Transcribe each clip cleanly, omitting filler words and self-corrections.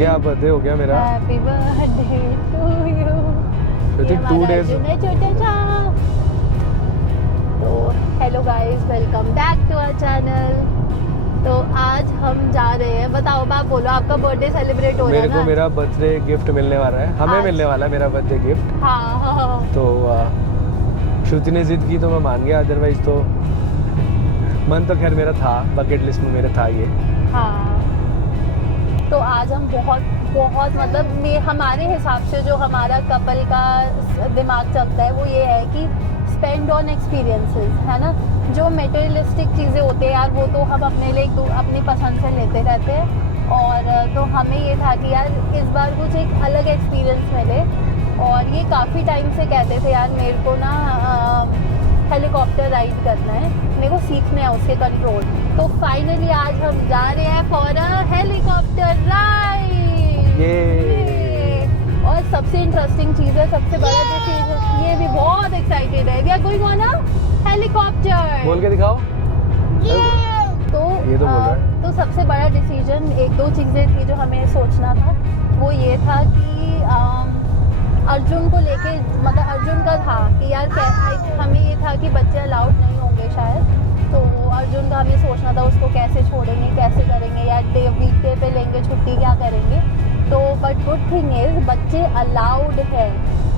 गया, बर्थडे हो गया मेरा। Happy birthday to you. Shruti 2 days। तो hello guys, welcome back to our channel. तो आज हम जा रहे हैं, बताओ बाप बोलो, आपका बर्थडे सेलिब्रेट हो रहा है मेरे ना? को मेरा बर्थडे गिफ्ट मिलने वाला है, हमें आज। मिलने वाला है मेरा बर्थडे गिफ्ट। हाँ। तो श्रुति ने जिद की तो मैं मान गया, अदरवाइज तो मन तो खैर मेरा था, बकेट लिस्ट में मेरा था ये। हाँ, तो आज हम बहुत मतलब हमारे हिसाब से जो हमारा कपल का दिमाग चलता है वो ये है कि स्पेंड ऑन एक्सपीरियंसेस, है ना। जो मटेरियलिस्टिक चीज़ें होती है यार, वो तो हम अपने लिए अपनी पसंद से लेते रहते हैं। और तो हमें ये था कि यार इस बार कुछ एक अलग एक्सपीरियंस मिले। और ये काफ़ी टाइम से कहते थे यार मेरे को ना हेलीकॉप्टर राइड करना है, मेरे को सीखना है उसके कंट्रोल। तो फाइनली आज हम जा रहे हैं फॉर अ हेलीकॉप्टर राइड। और सबसे इंटरेस्टिंग चीज़ है, सबसे बड़ा डिसीजन, ये भी बहुत एक्साइटेड है, we are going on a helicopter. बोल के दिखाओ। तो ये तो बोल रहा है। तो सबसे बड़ा डिसीजन, एक दो चीज़ें थी जो हमें सोचना था। वो ये था कि अर्जुन को लेके, मतलब अर्जुन का था कि यार हमें ये था कि बच्चे अलाउड नहीं होंगे शायद, तो अर्जुन का हमें सोचना था उसको कैसे छोड़ेंगे, कैसे करेंगे, या वीकडे पे लेंगे छुट्टी, क्या करेंगे। तो बट गुड थिंग इज बच्चे अलाउड है।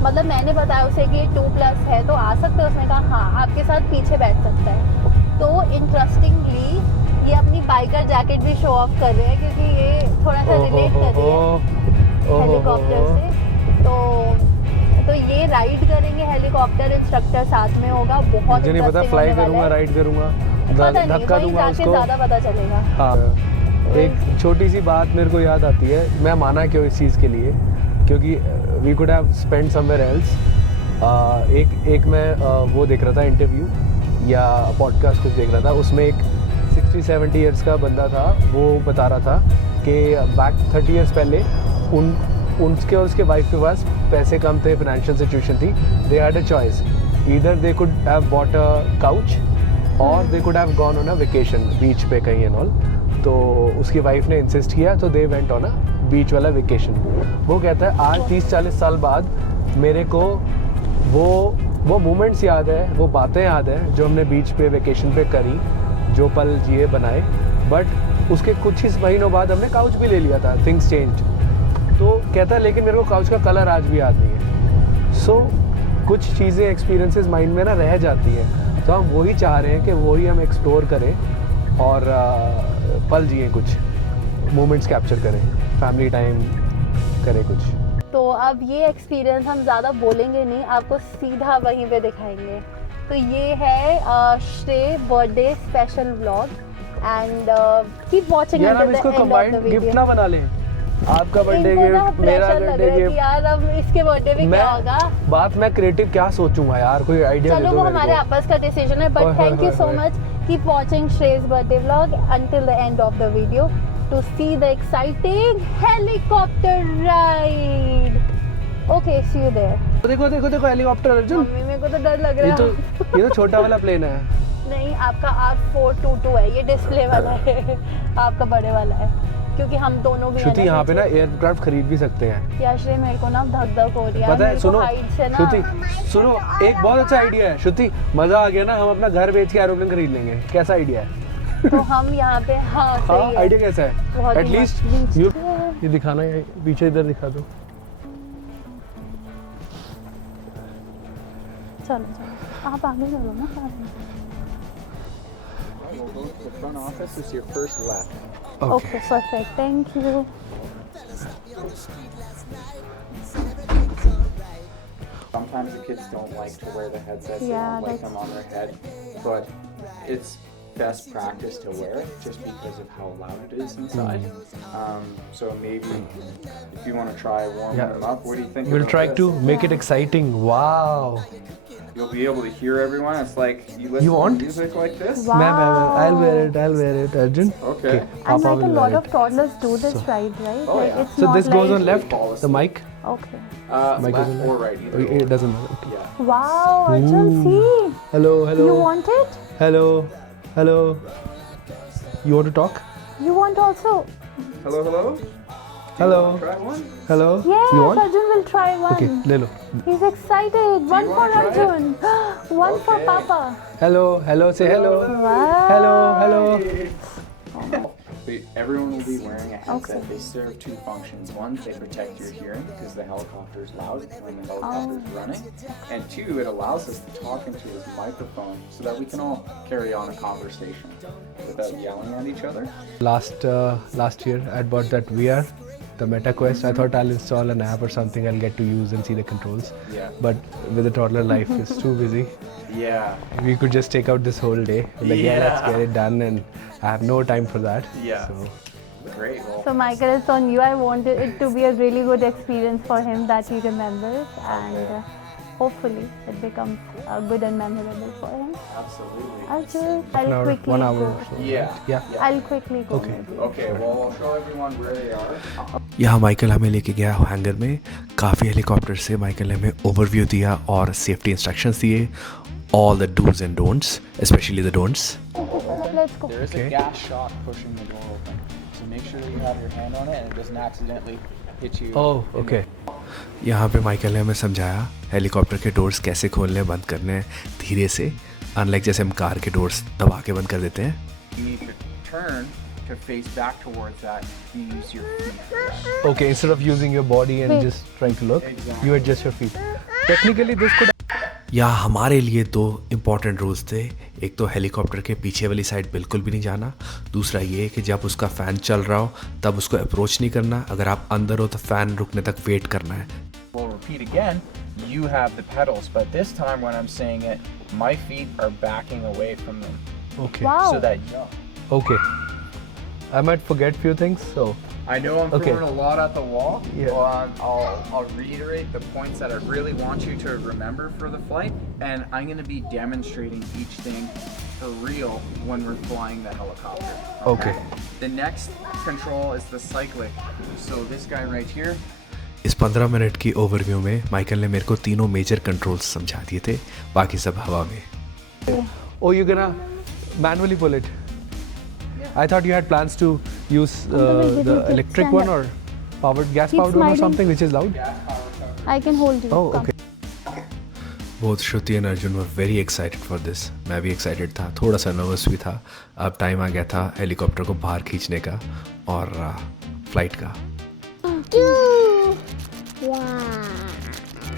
मतलब मैंने बताया उसे कि 2+ है तो आ सकते हैं, उसने कहा हाँ आपके साथ पीछे बैठ सकता है। तो इंटरेस्टिंगली ये अपनी बाइकर जैकेट भी शो ऑफ कर रहे हैं, क्योंकि ये थोड़ा सा रिलेट कर रही है हेलीकॉप्टर से। तो ये राइड करेंगे, हेलीकॉप्टर इंस्ट्रक्टर साथ में होगा, बहुत मुझे नहीं पता, फ्लाई करूंगा, राइड करूंगा, धक्का दूंगा उसको, ज़्यादा पता चलेगा। हाँ। एक छोटी सी बात मेरे को याद आती है, मैं माना क्यों इस चीज़ के लिए, क्योंकि we could have spend somewhere else. एक मैं वो देख रहा था, इंटरव्यू या पॉडकास्ट कुछ देख रहा था, उसमें एक 60-70 ईयर्स का बंदा था, वो बता रहा था कि बैक 30 ईयर्स पहले उनके और उसके वाइफ के पास पैसे कम थे, फाइनेंशियल सिचुएशन थी, they had a choice, either they could have bought a couch और they could have gone on a vacation beach पे कहीं एंड ऑल। तो उसकी वाइफ ने इंसिस्ट किया, तो दे वेंट ऑन अ बीच वाला वेकेशन। वो कहता है आज 30-40 साल बाद मेरे को वो मोमेंट्स याद है, वो बातें याद है जो हमने बीच पे वेकेशन पे करी, जो पल जिए बनाए। बट उसके कुछ ही महीनों बाद हमने काउच भी ले लिया था, थिंग्स चेंज्ड। तो कहता है लेकिन मेरे को काउच का कलर आज भी याद नहीं है। सो कुछ चीज़ें, एक्सपीरियंसेस माइंड में ना रह जाती हैं, तो हम वही चाह रहे हैं कि वही हम एक्सप्लोर करें और पल जिए, कुछ मोमेंट्स कैप्चर करें, फैमिली टाइम करें कुछ। तो अब ये एक्सपीरियंस हम ज़्यादा बोलेंगे नहीं, आपको सीधा वहीं पे दिखाएंगे। तो ये है श्रेय birthday special vlog and keep watching यार हम अंटिल इसको the end of the combined video. Gift ना बना लें, आपका बर्थडे गिफ्ट, मेरा बर्थडे गिफ्ट। यार अब इसके बर्थडे पे क्या होगा, बात मैं क्रिएटिव क्या सोचूंगा यार, कोई आइडिया दे चलो दो वो मेरे हमारे को। आपस का डिसीजन है। But thank you so much, keep watching Shreyas birthday vlog until the end of the video to see the exciting helicopter ride. Okay, see you there. देखो देखो देखो हेलीकॉप्टर अर्जुन, मम्मी मेरे को तो डर लग रहा है। ये तो छोटा वाला प्लेन है। नहीं, आपका R422 है, ये डिस्प्ले वाला है। आपका बड़े वाला है, क्योंकि हम दोनों भी श्रुति यहाँ पे ना एयरक्राफ्ट खरीद भी सकते हैं। यार श्रेय मेरे को ना धक धक हो रही है, पता है, सुनो श्रुति, सुनो, एक बहुत अच्छा आइडिया है श्रुति, मजा आ गया ना, हम अपना घर बेच के एरोप्लेन खरीद लेंगे, कैसा आइडिया है? तो हम यहाँ पे, हाँ सही है, आइडिया कैसा है? एटलीस्ट ये दिखाना है, पीछे इधर दिखा दो। चलो आप आगे चलो ना। The front office is your first left. Okay, perfect. Thank you. Sometimes the kids don't like to wear the headsets, they Yeah, don't like that's- them on their head, but it's best practice to wear it just because of how loud it is inside. So maybe if you want to try warming them up, what do you think? We'll about try this? to make it exciting. Wow. You'll be able to hear everyone. It's like you listen You want? to music like this. Wow. I'll wear it, Arjun. Okay. And Papa like a will lot wear of it. toddlers do this ride, right? Oh, Like yeah. it's So not this goes like, on left, fall the asleep. mic. Okay. Mic Left goes on or left. right, either It or. doesn't matter. Okay. Yeah. Wow, Arjun, see? Hello, hello. You want it? Hello, hello. You want to talk? You want also? Hello, hello. Hello. Try one? Hello. Yes, You want? Arjun will try one. Okay, ले लो. He's excited. One for wanna try it? Arjun. One for Okay. Papa. Hello. Hello. Say hello. Wow. Hello. Hello. Everyone will be wearing a headset. They serve two functions. One, they protect your hearing because the helicopter is loud when the helicopter is running. And two, it allows us to talk into his microphone so that we can all carry on a conversation without yelling at each other. Last year I bought that VR, the Meta Quest. I thought I'll install an app or something I'll get to use and see the controls. Yeah. But with a toddler, life is too busy. Yeah. We could just take out this whole day. Like, yeah, let's Yeah. get it done, and I have no time for that. Yeah. So, Great. Well, So Michael, it's on you. I wanted it to be a really good experience for him that he remembers, and hopefully it becomes good and memorable for him. absolutely. Arjun, an I'll hour, quickly 1 hour. go. or so, Yeah. right? Yeah. I'll quickly go. Okay. maybe. Okay, well, I'll show everyone where they are. यहाँ Michael हमें लेके गया hanger में. काफ़ी helicopter से Michael ने हमें overview दिया और सेफ्टी इंस्ट्रक्शंस दिए. All the do's and don'ts, especially the don'ts. Let's go. There is Okay. a gas shock pushing the door open. So make sure that you have your hand on it and it doesn't accidentally hit you. Oh, in okay. यहाँ पे Michael ने हमें समझाया helicopter के doors कैसे खोलने बंद करने हैं धीरे से, अनलाइक जैसे हम कार के डोर्स दबा के बंद कर देते हैं. You need to turn to face back towards that. You use your feet for that. Okay, instead of using your body and Wait. just trying to look, Exactly. you adjust your feet. Technically, this could. यहाँ हमारे लिए दो important rules थे. एक तो helicopter के पीछे वाली साइड बिल्कुल भी नहीं जाना. दूसरा ये कि जब उसका फ़ैन चल रहा हो तब उसको अप्रोच नहीं करना. अगर आप अंदर हो तो फ़ैन रुकने तक वेट करना है. We'll repeat again. You have the pedals, but this time when I'm saying it, my feet are backing away from them Okay. Wow. so that you. Okay. I might forget few things, so. I know I'm Okay. throwing a lot at the wall. Yeah. I'll reiterate the points that I really want you to remember for the flight, and I'm going to be demonstrating each thing for real when we're flying the helicopter. Okay. The next control is the cyclic. So this guy right here. इस 15 minute की overview में Michael ने मेरे को तीनों major controls समझा दिए थे. बाकी सब हवा में. Oh, you're gonna manually pull it. I thought you had plans to use wait, the wait, electric stand one up. or powered gas Keep powered one or smiling. something which is loud. I can hold you. Oh, Come. okay. Both Shruti and Arjun were very excited for this. मैं भी excited था, थोड़ा सा nervous भी था. अब time आ गया था हेलीकॉप्टर को बाहर खींचने का और फ्लाइट का.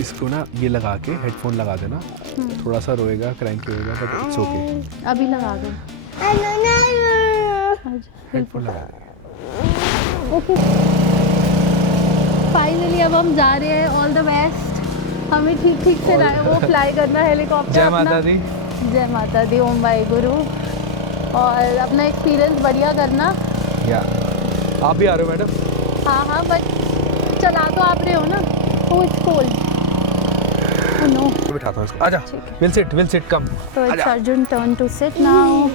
इसको ना ये लगा के हेडफोन लगा देना. थोड़ा सा रोएगा, क्रैंकी होएगा, बट इट्स ओके. अभी लगा दो. हेडफोन लगा दे. ओके. फाइनली अब हम जा रहे हैं. All the best. हमें ठीक ठीक से वो फ्लाई करना हेलीकॉप्टर. जय माता दी. जय माता दी. ओम भाई गुरु. और अपना एक्सपीरियंस बढ़िया करना. या आप भी आ रहे हो मैडम? हाँ हाँ, बट चला तो आप रहे हो ना. Oh, it's cold. Oh no. बिठाता हूँ इसको. आजा. We'll sit. Come. So it's Arjun turn to sit now.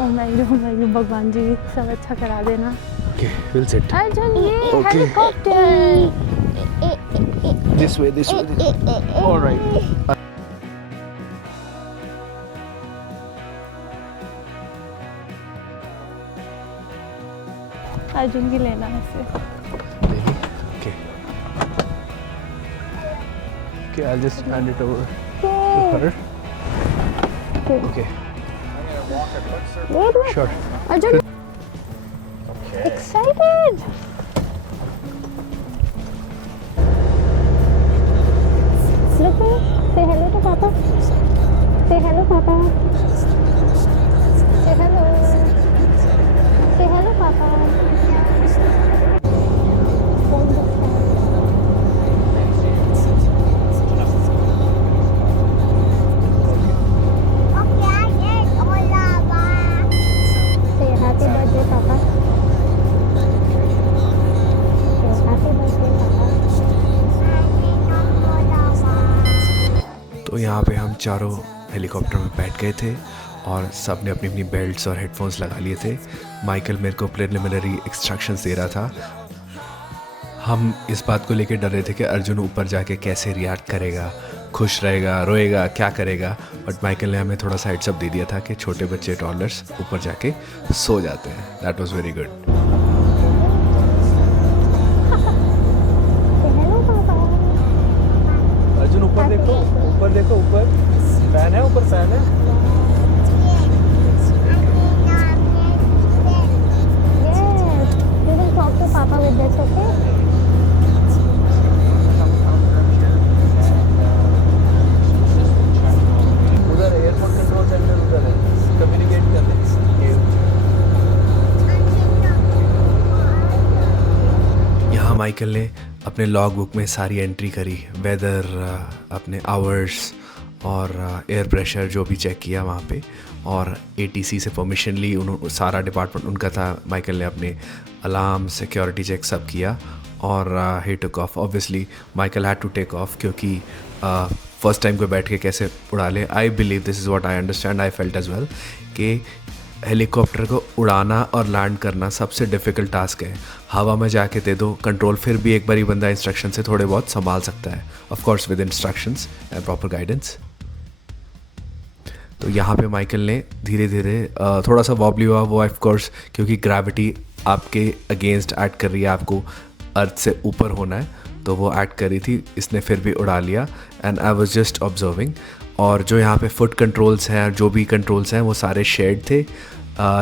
Oh my God, भगवान जी सब अच्छा करा देना. Okay, we'll sit. अर्जुन ये Okay. Helicopter. This way. All right. Arjun की लेना है इसे. Okay. Okay, I'll just hand it over to her. Okay, I'm going to walk a quick circle. Wait, wait. sure. Arjun, Okay. excited. Look, say hello to Papa. Say hello, Papa. Say hello. Say hello, Papa. Hold the Say happy birthday, Papa. Say happy birthday, Papa. तो यहाँ पे हम चारों helicopter में बैठ गए थे और सब ने अपनी अपनी बेल्ट्स और हेडफोन्स लगा लिए थे. माइकल मेरे को प्रिलिमिनरी इंस्ट्रक्शंस दे रहा था. हम इस बात को लेकर डर रहे थे कि अर्जुन ऊपर जाके कैसे रिएक्ट करेगा, खुश रहेगा, रोएगा, क्या करेगा. बट माइकल ने हमें थोड़ा सा हेड्स अप दे दिया था कि छोटे बच्चे टॉडलर्स ऊपर जाके सो जाते हैं. That was very good. Fan है, ऊपर फैन है। Yes, you will talk to Papa with this, okay? उधर एयरपोर्ट कंट्रोल सेंटर उधर है, कम्युनिकेट कर लेंगे। यहाँ माइकल ने अपने लॉग बुक में सारी एंट्री करी, वेदर, अपने आवर्स और एयर प्रेशर जो भी चेक किया वहाँ पे, और ATC से परमिशन ली। उन्होंने सारा डिपार्टमेंट उनका था। माइकल ने अपने अलार्म, सिक्योरिटी चेक सब किया और he took off. Obviously Michael had to take off, क्योंकि फर्स्ट टाइम को बैठ के कैसे उड़ा ले। I believe this is what I understand, I felt as well, कि हेलीकॉप्टर को उड़ाना और लैंड करना सबसे डिफ़िकल्ट टास्क है। हवा में जाके दे दो कंट्रोल, फिर भी एक बारी बंदा इंस्ट्रक्शन से थोड़े बहुत संभाल सकता है, of course with instructions and proper guidance. तो यहाँ पे माइकल ने धीरे धीरे थोड़ा सा वॉबली हुआ वो, ऑफ कोर्स क्योंकि ग्रेविटी आपके अगेंस्ट एक्ट कर रही है, आपको अर्थ से ऊपर होना है, तो वो एक्ट कर रही थी। इसने फिर भी उड़ा लिया and I was just observing. और जो यहाँ पे फुट कंट्रोल्स हैं, जो भी कंट्रोल्स हैं, वो सारे शेयर्ड थे।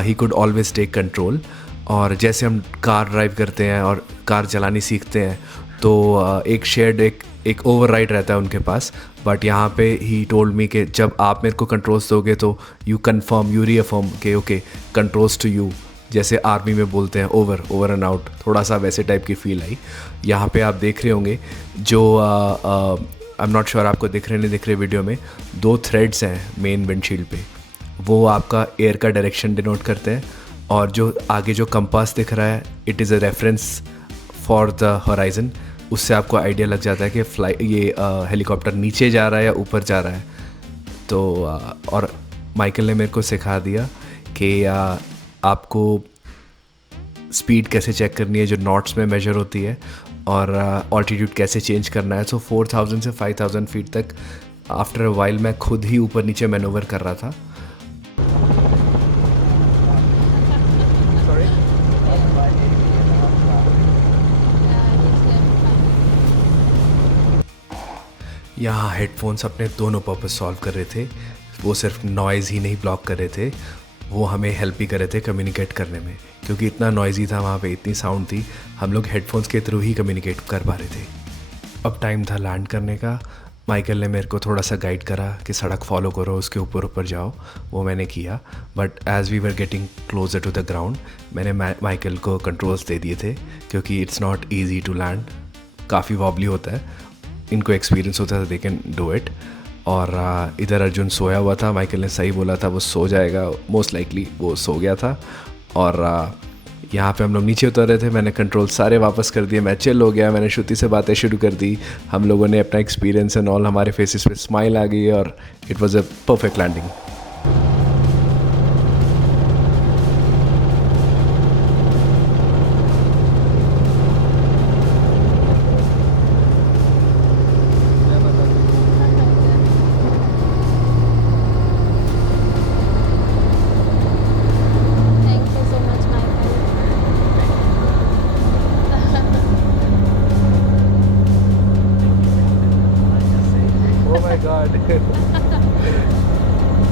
He could always take control. और जैसे हम कार ड्राइव करते हैं और कार चलानी सीखते हैं, तो एक शेयर्ड एक ओवरराइड रहता है उनके पास। बट यहाँ पे ही टोल्ड मी कि जब आप मेरे को कंट्रोल्स दोगे तो यू कन्फर्म, यू रीअफर्म कि ओके कंट्रोल्स टू यू, जैसे आर्मी में बोलते हैं ओवर एंड आउट, थोड़ा सा वैसे टाइप की फील आई। यहाँ पे आप देख रहे होंगे जो आई एम नॉट श्योर आपको दिख रहे नहीं दिख रहे वीडियो में, 2 थ्रेड्स हैं मेन विंडशील्ड पे, वो आपका एयर का डायरेक्शन डिनोट करते हैं। और जो आगे जो कंपास दिख रहा है, it is a reference for the horizon. उससे आपको आइडिया लग जाता है कि ये हेलीकॉप्टर नीचे जा रहा है या ऊपर जा रहा है। तो और माइकल ने मेरे को सिखा दिया कि आपको स्पीड कैसे चेक करनी है जो नॉट्स में मेजर होती है, और ऑल्टीट्यूड कैसे चेंज करना है। सो 4000 से 5000 फीट तक आफ्टर अ वाइल मैं खुद ही ऊपर नीचे मैनूवर कर रहा था। यहाँ हेडफोन्स अपने दोनों पर्पस सॉल्व कर रहे थे। वो सिर्फ नॉइज़ ही नहीं ब्लॉक कर रहे थे, वो हमें हेल्प भी कर रहे थे कम्युनिकेट करने में, क्योंकि इतना नॉइज़ी था वहाँ पे, इतनी साउंड थी, हम लोग हेडफोन्स के थ्रू ही कम्युनिकेट कर पा रहे थे। अब टाइम था लैंड करने का। माइकल ने मेरे को थोड़ा सा गाइड करा कि सड़क फॉलो करो, उसके ऊपर ऊपर जाओ, वो मैंने किया। But as we were getting closer to the ground, मैंने माइकल को कंट्रोल्स दे दिए थे, क्योंकि it's not easy to land, काफ़ी वॉबली होता है। इनको एक्सपीरियंस होता है, दे कैन डू इट। और इधर अर्जुन सोया हुआ था, माइकल ने सही बोला था वो सो जाएगा, मोस्ट लाइकली वो सो गया था। और यहाँ पे हम लोग नीचे उतर रहे थे, मैंने कंट्रोल सारे वापस कर दिए, मैं चिल हो गया, मैंने श्रुति से बातें शुरू कर दी, हम लोगों ने अपना एक्सपीरियंस एंड ऑल, हमारे फेसेस पे स्माइल आ गई और it was a perfect landing. Thank you so much, Michael. Oh my God.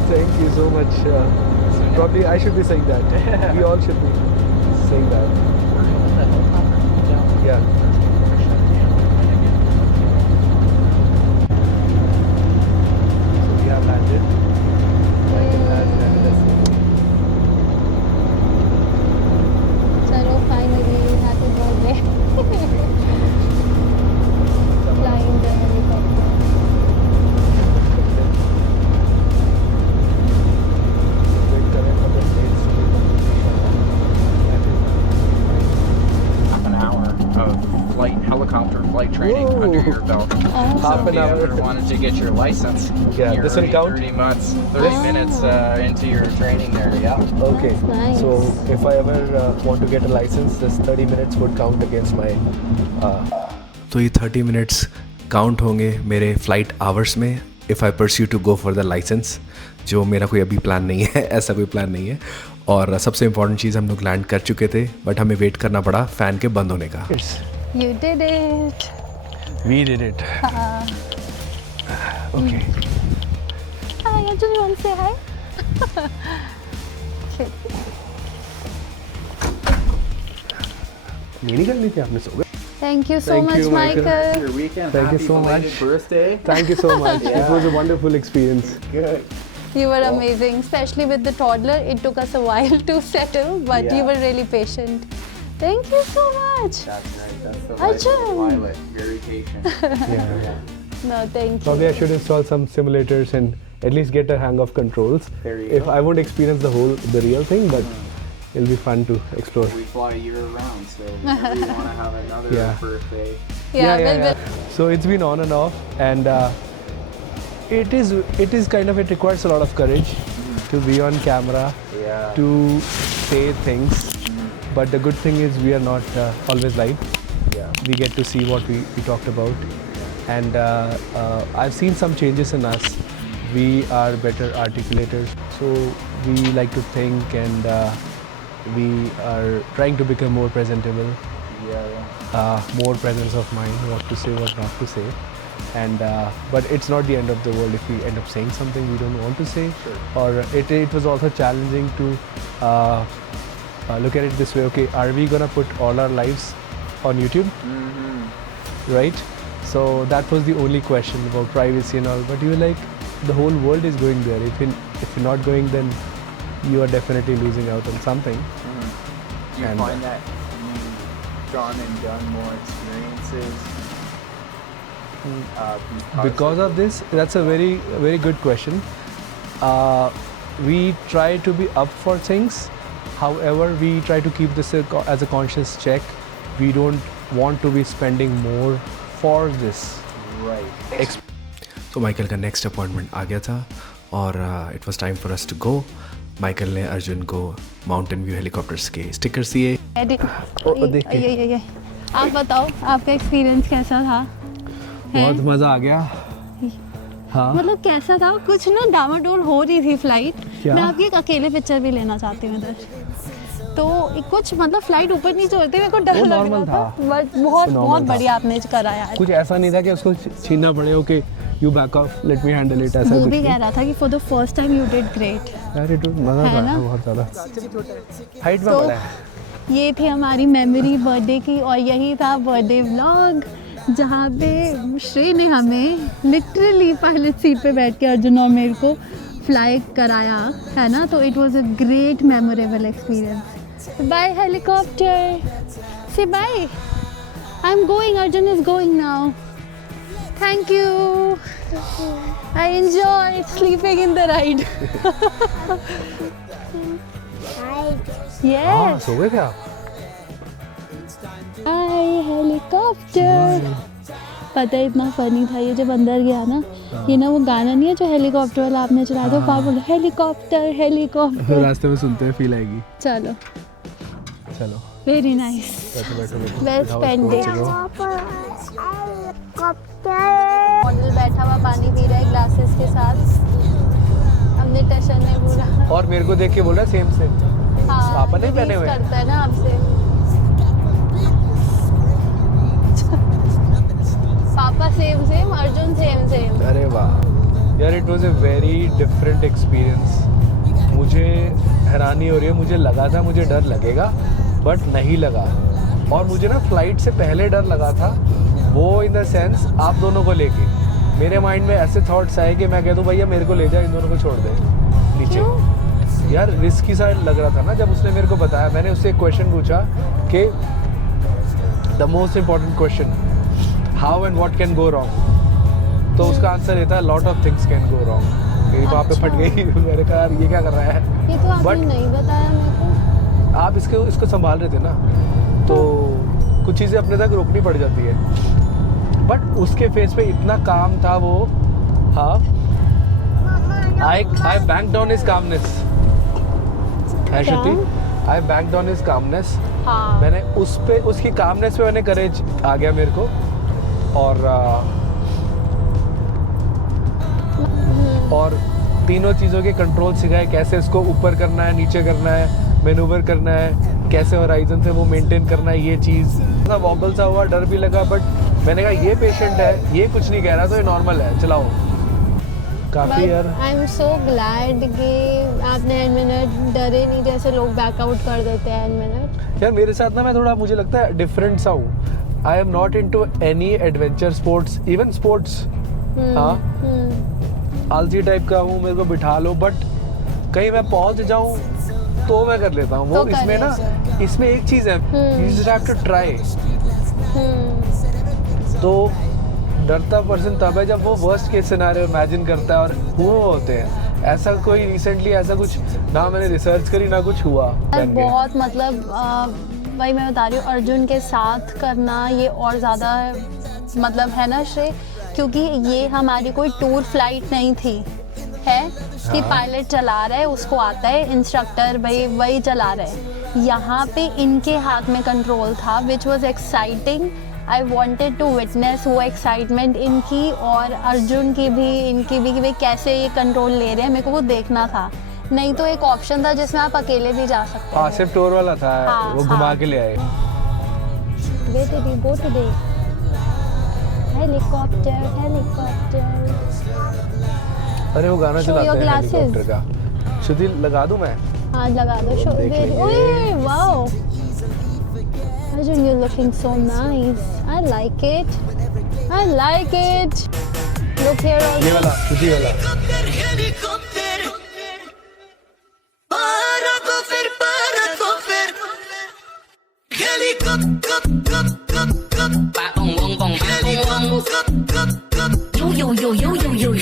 Thank you so much. Probably I should be saying that. We all should be saying that. Yeah. So we have landed. Michael has landed. चलो finally happy birthday. Flying the helicopter. Wait करें for the dates to Half an hour of helicopter flight training Whoa. under your belt. Oh. So Half if an you hour. ever wanted to get your license, Yeah, you're this will already count? 30 months, 30 minutes into your training there, yeah. Okay. That's nice. So if I ever want to get a license, this 30 minutes would count against my. तो ये 30 minutes count होंगे मेरे flight hours में if I pursue to go for the license, जो मेरा कोई अभी plan नहीं है, ऐसा कोई प्लान नहीं है। और सबसे इम्पॉर्टेंट चीज़, हम लोग लैंड कर चुके थे, बट हमें वेट करना पड़ा फ़ैन के बंद होने का। You did it. We did it. Okay I Arjun, you want to say hi? मेरी करनी थी आपने सो गए Thank you so Thank much, you, Michael. Michael. Your weekend. Thank you Happy so belated much. birthday. Thank you so much. It was a wonderful experience. Good. You were amazing, especially with the toddler. It took us a while to settle, but you Yeah. were really patient. Thank you so much. That's right. That's the life of a Arjun. pilot. Very patient. Yeah. No, thank you. Probably I should install some simulators and at least get a hang of controls. There you If go. I won't experience the real thing, but it'll be fun to explore. We fly year round, so whenever you want to have another Yeah. birthday. Yeah. So it's been on and off, and it is kind of, it requires a lot of courage to be on camera, Yeah. to say things. But the good thing is we are not always live. Yeah. We get to see what we talked about, and I've seen some changes in us. We are better articulators, so we like to think, and we are trying to become more presentable. Yeah. More presence of mind, what to say, what not to say, and but it's not the end of the world if we end up saying something we don't want to say. Sure. Or it was also challenging to look at it this way. Okay, are we gonna put all our lives on YouTube, Mm-hmm. right? So that was the only question about privacy and all. But you were like, the whole world is going there. If you're not going, then you are definitely losing out on something. Do you And, find that you've gone and done more experiences Because of this, that's a very, very good question. We try to be up for things. However, we try to keep this as a conscious check. We don't want to be spending more for this. Right. तो Michael का next appointment आ गया था और it was time for us to go. Michael ने अर्जुन को Mountain View Helicopters के स्टिकर्स दिए। देख के। ये आप बताओ, आपका एक्सपीरियंस कैसा था? बहुत मज़ा आ गया। हाँ, मतलब कैसा था? कुछ ना डामाडोल हो रही थी फ्लाइट। क्या? मैं आपकी एक अकेले पिक्चर भी लेना चाहती हूँ इधर। तो कुछ मतलब फ्लाइट ऊपर नीचे होती मेरे को डर वो लग normal रहा था, था। बट बहुत normal बहुत था। बढ़िया आपने कराया है। कुछ ऐसा नहीं था कि उसको छीनना पड़े। Okay, you back of, let me handle it, ऐसा वो कुछ भी नहीं। कह रहा था कि for the first time you did great. यार इट मज़ा है आ ना? रहा बहुत ज़्यादा। हाइट में तो बड़ा है। ये थी हमारी मेमोरी बर्थडे की, और यही था बर्थडे व्लॉग जहाँ पे श्रेय ने हमें लिटरली पायलट सीट पे बैठ के अर्जुन और मेरे को फ्लाई कराया है ना। तो it was a great memorable experience. Bye helicopter, से bye. I am going, Arjun is going now. Thank you, I enjoy sleeping in the ride. हाँ, यस, सो गए क्या? Hi helicopter. पता है इतना फनी था ये जब अंदर गया ना, ये ना वो गाना नहीं है जो हेलीकॉप्टर वाला आपने चलाया था, पापा बोला हेलीकॉप्टर हेलीकॉप्टर। रास्ते में सुनते हैं, फील आएगी। चलो, चलो वेरी नाइस, बैठो बैठो बैठो। वेल बिठाओ, स्पेंड डे। चलो। मॉडल बैठा हुआ पानी पी रहा है ग्लासेस के साथ। हमने टशन ने बोला और मेरे को देख के बोल रहा सेम सेम। हाँ, पापा नहीं ये पहने हुए? करता है ना आपसे। पापा same same, Arjun same same. अरे वाह यार, it was a very different experience. मुझे हैरानी हो रही है, मुझे लगा था मुझे डर लगेगा बट नहीं लगा। और मुझे ना फ्लाइट से पहले डर लगा था, वो इन द सेंस आप दोनों को लेके मेरे माइंड में ऐसे थॉट्स आए कि मैं कह दूँ भैया मेरे को ले जा, इन दोनों को छोड़ दे नीचे। यार रिस्की सा लग रहा था ना जब उसने मेरे को बताया। मैंने उससे एक क्वेश्चन पूछा कि the most important question, how and what can go wrong. तो उसका आंसर ये था, lot of things can go wrong. मेरी वहाँ पे फट गई। मैंने कहा यार ये क्या कर रहा है। ये तो आपने But- नहीं बताया मेरे को। आप इसको संभाल रहे थे ना, तो कुछ चीज़ें अपने तक रोकनी पड़ जाती है। बट उसके फेस पे इतना काम था वो। हाँ, I banked on his calmness. Ashwati, I banked on his calmness. हाँ, मैंने उस पे उसकी कामनेस पे मैंने करेज आ गया मेरे को। और तीनों चीज़ों के कंट्रोल सिखाए, कैसे इसको ऊपर करना है, नीचे करना है, मैनूवर करना है, कैसे होराइजन से वो मेंटेन करना है। ये चीज़ ना वॉबल सा हुआ, डर भी लगा, बट मैंने कहा ये पेशेंट है, ये कुछ नहीं कह रहा तो ये नॉर्मल है, चलाओ। काफी यार। आई एम सो ग्लैड कि आपने एंड मिनट डरे नहीं, जैसे लोग बैकआउट कर देते हैं एंड मिनट। यार मेरे साथ ना मैं थोड़ा, मुझे लगता है डिफरेंट सा हूँ। I am not into any adventure sports, even sports. हाँ, आलसी टाइप का हूँ, मेरे को बिठा लो, बट कहीं मैं पहुंच जाऊं तो मैं कर लेता हूँ। वो तो इसमें ना, इसमें एक चीज है, you just have to try. तो डरता पर्सन तब है जब वो वर्स्ट केस सिनेरियो इमेजिन करता है और वो होते हैं। ऐसा कोई रिसेंटली ऐसा कुछ ना मैंने रिसर्च करी ना कुछ हुआ। बहुत मतलब वही मैं बता रही हूँ, अर्जुन के साथ करना ये और ज़्यादा मतलब है ना श्रेय, क्योंकि ये हमारी कोई टूर फ्लाइट नहीं थी, है कि पायलट चला रहा है, उसको आता है, इंस्ट्रक्टर भाई वही चला रहे हैं। यहाँ पे इनके हाथ में कंट्रोल था, which was exciting. I wanted to witness वो एक्साइटमेंट इनकी और अर्जुन की भी, इनकी भी, कि भाई कैसे ये कंट्रोल ले रहे हैं, मेरे को वो देखना था। नहीं तो एक ऑप्शन था जिसमें आप अकेले भी जा सकते हाँ, थे। सिर्फ टूर वाला था। हाँ, वो घुमा हाँ। के ले आए। Go today. Helicopter, helicopter. अरे वो गाना Show चलाते your हैं glasses. हेलीकॉप्टर का। श्रुति लगा दूं मैं? हाँ लगा दो। शो देख लेंगे। ओए wow, Arjun, you're looking so nice. I like it. I like it. Look here ये also. वाला, श्रुति वाला। Yo.